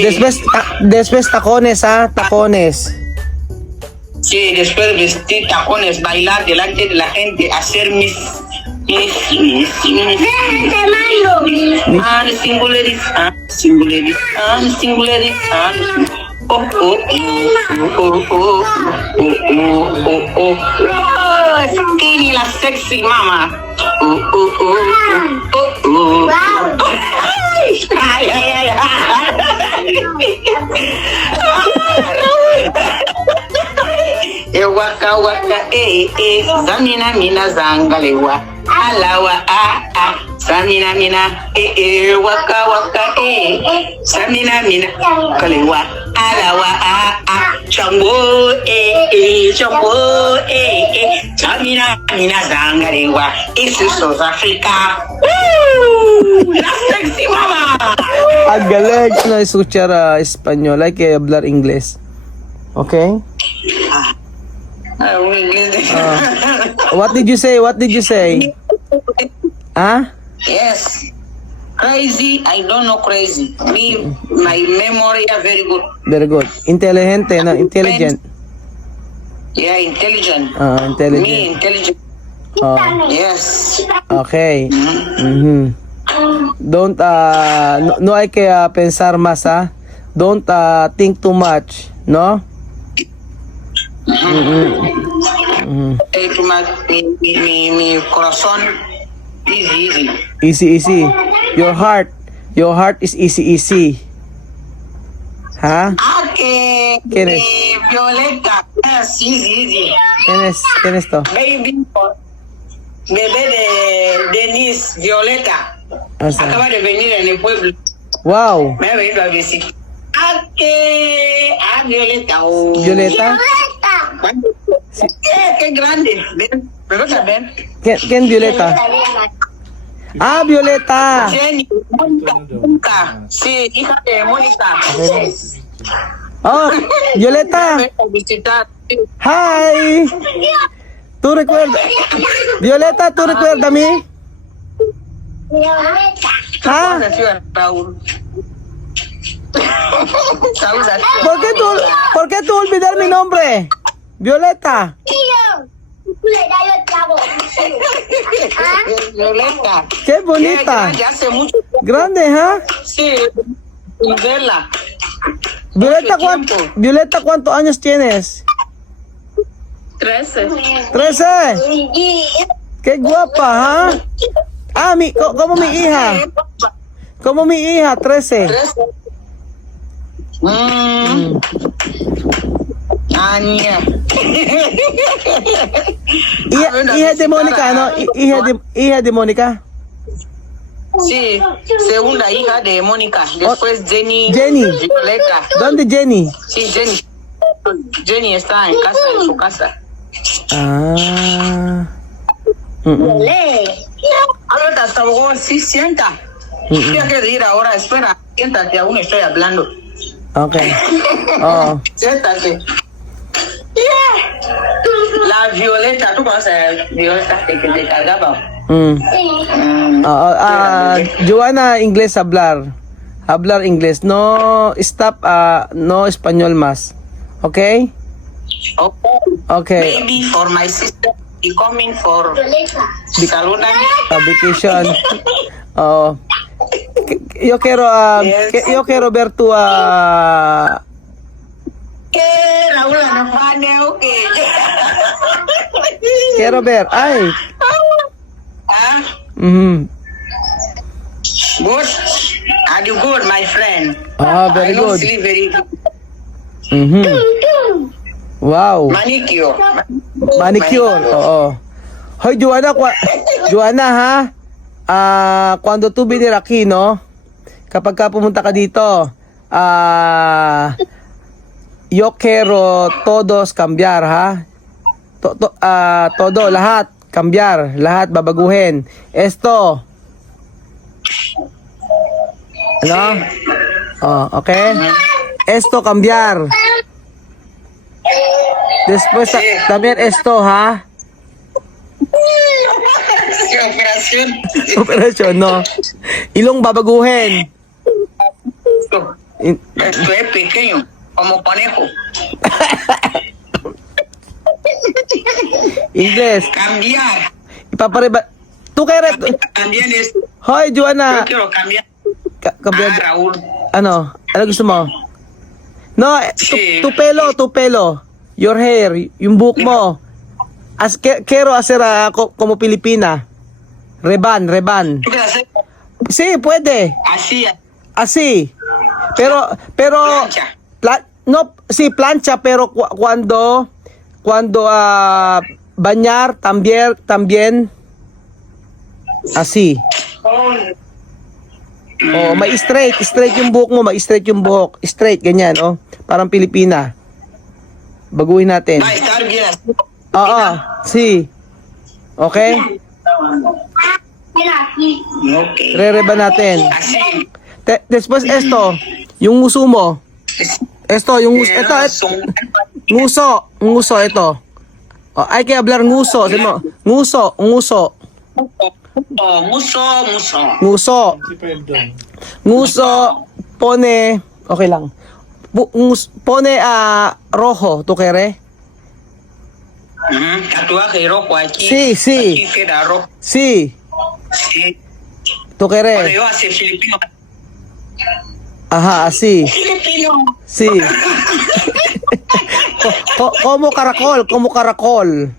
Después tacones, tacones. Sí, después vestir tacones, bailar delante de la gente, hacer mis singularis. Skinny, la sexy mama. Waka samina mina zangalewa alawa samina mina waka samina mina kalewa alawa chambo chambo samina mina zangalewa isso South Africa. La sexy mama. Ang galing na escuchar español, hay que hablar inglés. Okay? What did you say? Yes. Crazy, I don't know crazy. My memory are very good. Very good. Inteligente, no? Intelligent. Yeah, intelligent. Intelligent. Me, intelligent. Yes. Okay. Don't, no hay que pensar más, Don't think too much, no? Mi corazón is Easy. Your heart is easy. ¿Ah? ¿Quién es? Violeta. Yes, easy. ¿Quién es esto? Bebé de Denise, Violeta. Acaba de venir en el pueblo. Wow. Me ha venido a visitar. Violeta. Violeta. Sí. Qué grande. Ven, ven. ¿Quién Violeta? Violeta. Jenny, Mónica. Sí, hija de Mónica. Oh, Violeta. Ven a visitar. Hi. ¿Tú recuerdas? Violeta, ¿tú recuerdas a mí? Raúl. ¿Por qué tú olvidar mi nombre? Violeta. Violeta. Qué bonita. Ya hace mucho. Grande, Sí, Vela. Violeta, ¿cuántos años tienes? 13. 13. Qué guapa, como mi hija. Como mi hija, 13. Ania. Hija de Mónica, ¿no? Hija de Mónica. Sí, segunda hija de Mónica. Después Jenny. Violeta. ¿Dónde Jenny? Sí, Jenny. Jenny está en casa, en su casa. Ahora hasta luego, sí, sienta. Tienes que ir ahora, espera, siéntate, aún estoy hablando. Okay. Oh. Siéntate. La Violeta, ¿tú conoces a Violeta que te cargaba? Joana, inglés hablar inglés, no stop, no español más, okay? Okay. Maybe for my sister, he coming for Saluna. Vacation. Oh. Yo quiero ver tu ¿Qué? Raúl, no fane, okay. Quiero ver. Ay. Good. Are you good, my friend? Very good. Sleep very good. Wow. Manicure. Oo. Hoy, Joanna, cuando tú venir aquí, no? Kapag ka pumunta ka dito, yo quiero todos cambiar, todo, lahat, cambiar, lahat, babaguhin. Esto. Ano? Okay? Esto, cambiar. Después, también esto, Operación. Operasyon, no? Ilong babaguhin. Esto es pequeño, como conejo. English. Cambiar. Ipapareba. Tu kere. También es. Hoy, Joanna. Yo quiero cambiar. Kambiyan. Raúl. Ano? Ano gusto mo? No, Sí. tu pelo. Your hair, yung buhok mo. Quiero hacer como Pilipina. Reban. ¿Tú quieres hacer Sí, puede. así? Así. Pero Plancha. no, sí, plancha, pero cuando bañar también así. Oh, may straight yung buhok mo, straight ganyan, oh. Parang Pilipina. Baguhin natin. Va a estar bien así. Oo, sí. Okay? Ok. Re-reba natin. Así. Después yung nguso mo. Yung nguso, ito. Oh, hay que hablar nguso. Sabi mo, nguso. Nguso. Pone, okay lang. Pone rojo, ¿tú quieres? Tatuaje rojo aquí. Sí. Aquí queda rojo. Sí, Sí. ¿tú Pero quieres? yo hace filipino. Ajá, así. Filipino. Sí. Como caracol.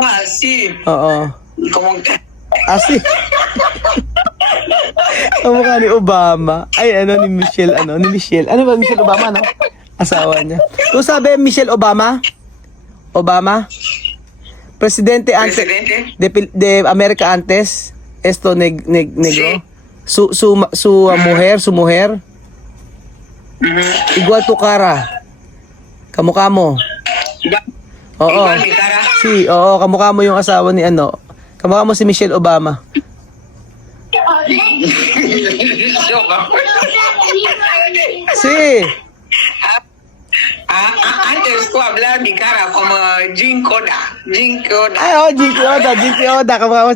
Ah, sí. Oo. Como que. Así. Ang mukha ni Obama. Ay, ni Michelle. Ano ba Michelle Obama, no? Asawa niya. Kung sabi Michelle Obama? Presidente antes Presidente. de America antes. Esto negro. Sí. Su mujer. Igual tu cara. Kamukha mo. Oo. Igual mi cara. Si, oo, kamukha mo yung asawa ni Kamukha mo si Michelle Obama. Yo, Si. antes tú hablar mi cara como Jin Koda. Ay, Jinky Oda. Kamukha mo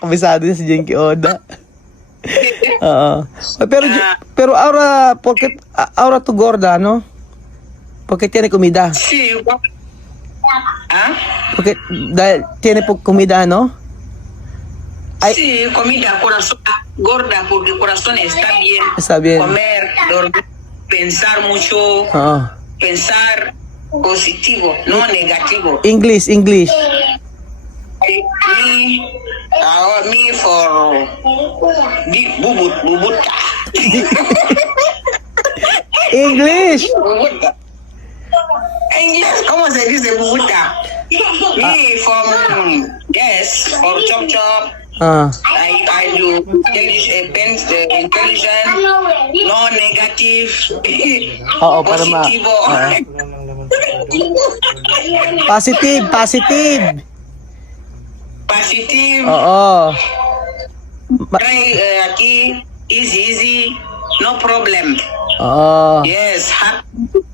kabisado niya si Jinky Oda. Oo. Pero ahora tu gorda, no? Porque tiene comida. Sí. ¿Ah? Porque dahil tiene comida, no? Ay. Sí, comida, corazón gorda, porque el corazón está bien. Está bien. Comer, dormir, pensar mucho, Oo. pensar positivo, no negativo. English. Me for big bubuta. English. Bubuta. Inglés, ¿cómo se dice bubuta? Me from yes, for chop chop. I do intelligent, no negative, Oo, para positivo. Positive. Positive. Oo. Try aquí, easy, no problem. Oo. Yes,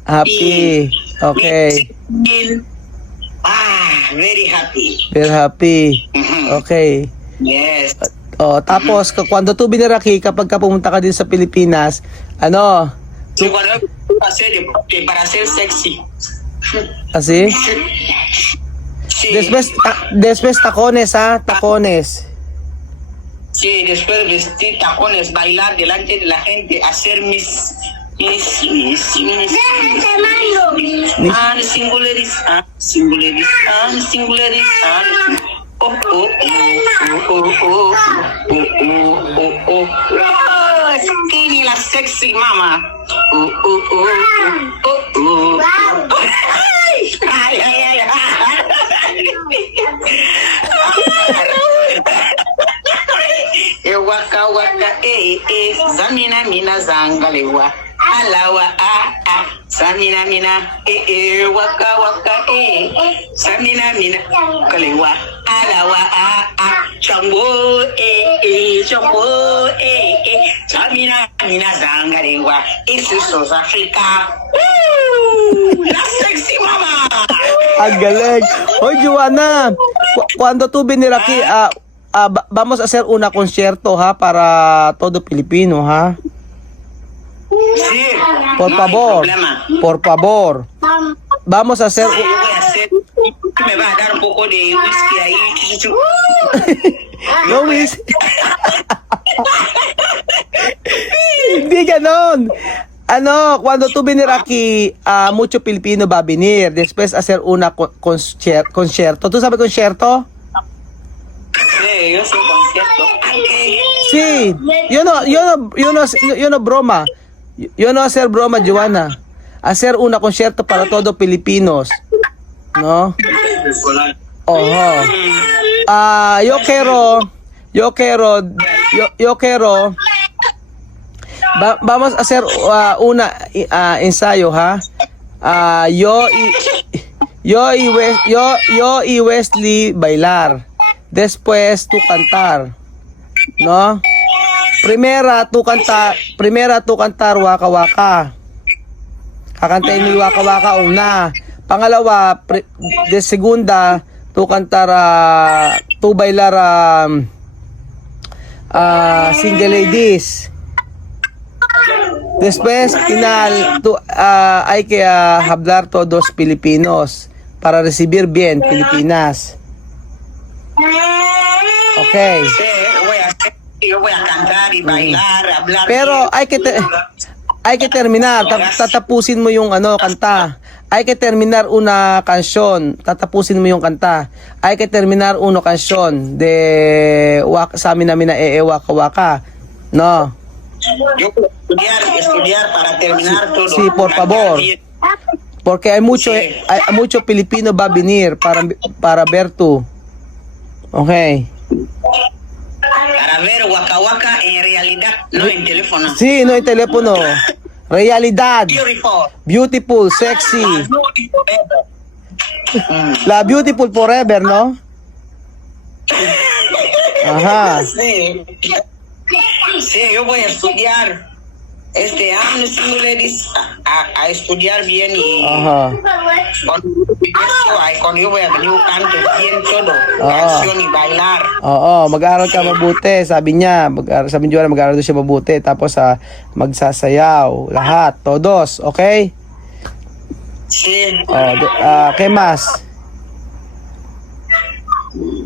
Happy. Okay. Very happy. Very happy. Okay. Yes. Tapos cuando tu biniraki, kapag ka pumunta ka din sa Pilipinas, Sí, cuando hacer deporte para ser sexy. Así? Sí. Después tacones, tacones. Sí, después vestir tacones, bailar delante de la gente, hacer mis singularis. Skinny la sexy mama. Ay. Waka, zamina mina zangalewa. Alawa, samina mina, waka, samina mina, kalewa. Alawa, chambo, samina mina zangalewa. This is South Africa. Woo! La sexy mama! Ang galing. Hoy, Joanna, cuando tu biniraki, vamos a hacer una concierto, ha, para todo Pilipino, ha? Sí. Por No hay favor. problema. Por favor. Vamos a hacer... Yo voy a hacer. Me va a dar un poco de whisky ahí. No, Wiz. Hindi ganon. Ano, cuando tú venir aquí, mucho Pilipino va a venir. Después hacer una concierto. ¿Tú sabes concierto? Sí, yo soy concierto. Sí. Yo no broma. Yo no hacer broma, Joanna. Hacer una concierto para todos Filipinos. ¿No? Ojo. Yo quiero vamos a hacer una ensayo, ¿ha? Yo y Wesley bailar. Después tú cantar. ¿No? Primera tú cantar Waka Waka. Kakantayin mo yung Waka Waka una. Pangalawa, de segunda, tú cantar, tú bailar Single Ladies. Después, final, hay que hablar todos Filipinos para recibir bien Pilipinas. Okay. Sí, yo voy a cantar y bailar, hablar. Pero hay que terminar. Tatapusin mo yung kanta. Hay que terminar una canción. Tatapusin mo yung kanta. Hay que terminar una canción de sa amin namin na Waka Waka. No. Yo voy a estudiar para terminar todo. Sí, por favor. Porque hay mucho Pilipino va a venir para ver tú. Okay. Para ver Waka Waka en realidad, no en teléfono. Sí, no hay teléfono. Realidad. Beautiful. Beautiful, sexy. La beautiful forever, ¿no? Ajá. Sí. Sí, yo voy a estudiar este año, Single Ladies, a estudiar bien y Ajá. cuando yo voy a venir canto bien todo, canción y bailar. Oo, mag-aaral ka mabuti, sabi niya. Sabi niya, mag-aaral doon siya mabuti. Tapos magsasayaw, lahat, todos, okay? Sí, ¿Qué más?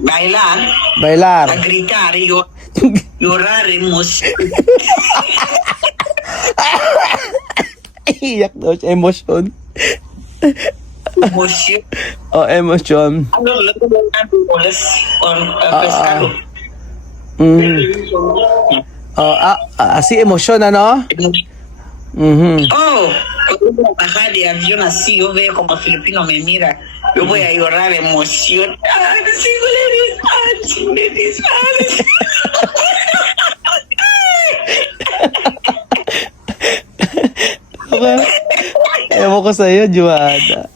bailar, a Bailar. gritar y llorar emoción. Iyak daw siya, emosyon. Emosyon. Así emosyon, ano? Mhm. Oh, bajar de avión así, yo veo como filipino me mira, yo voy a llorar de emoción. Single ladies. Ewan ko sa'yo, Joanna.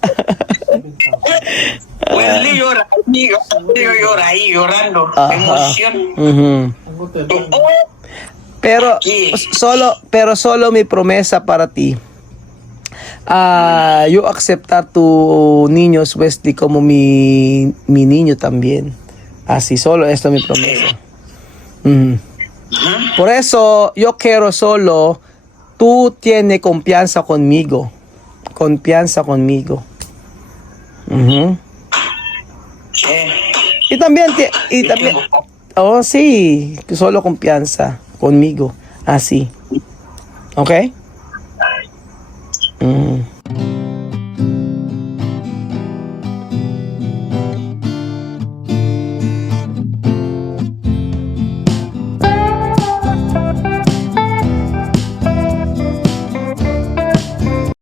Wesley llora, yo lloro ahí llorando, Ajá. emoción. Mhm. Pero solo mi promesa para ti. Yo aceptar tu niño Wesley como mi niño también. Así, solo esto es mi promesa. Mhm. Por eso yo quiero solo tú tienes confianza conmigo. Confianza conmigo. Mhm. Y también oh sí, solo confianza conmigo. Así. ¿Ok?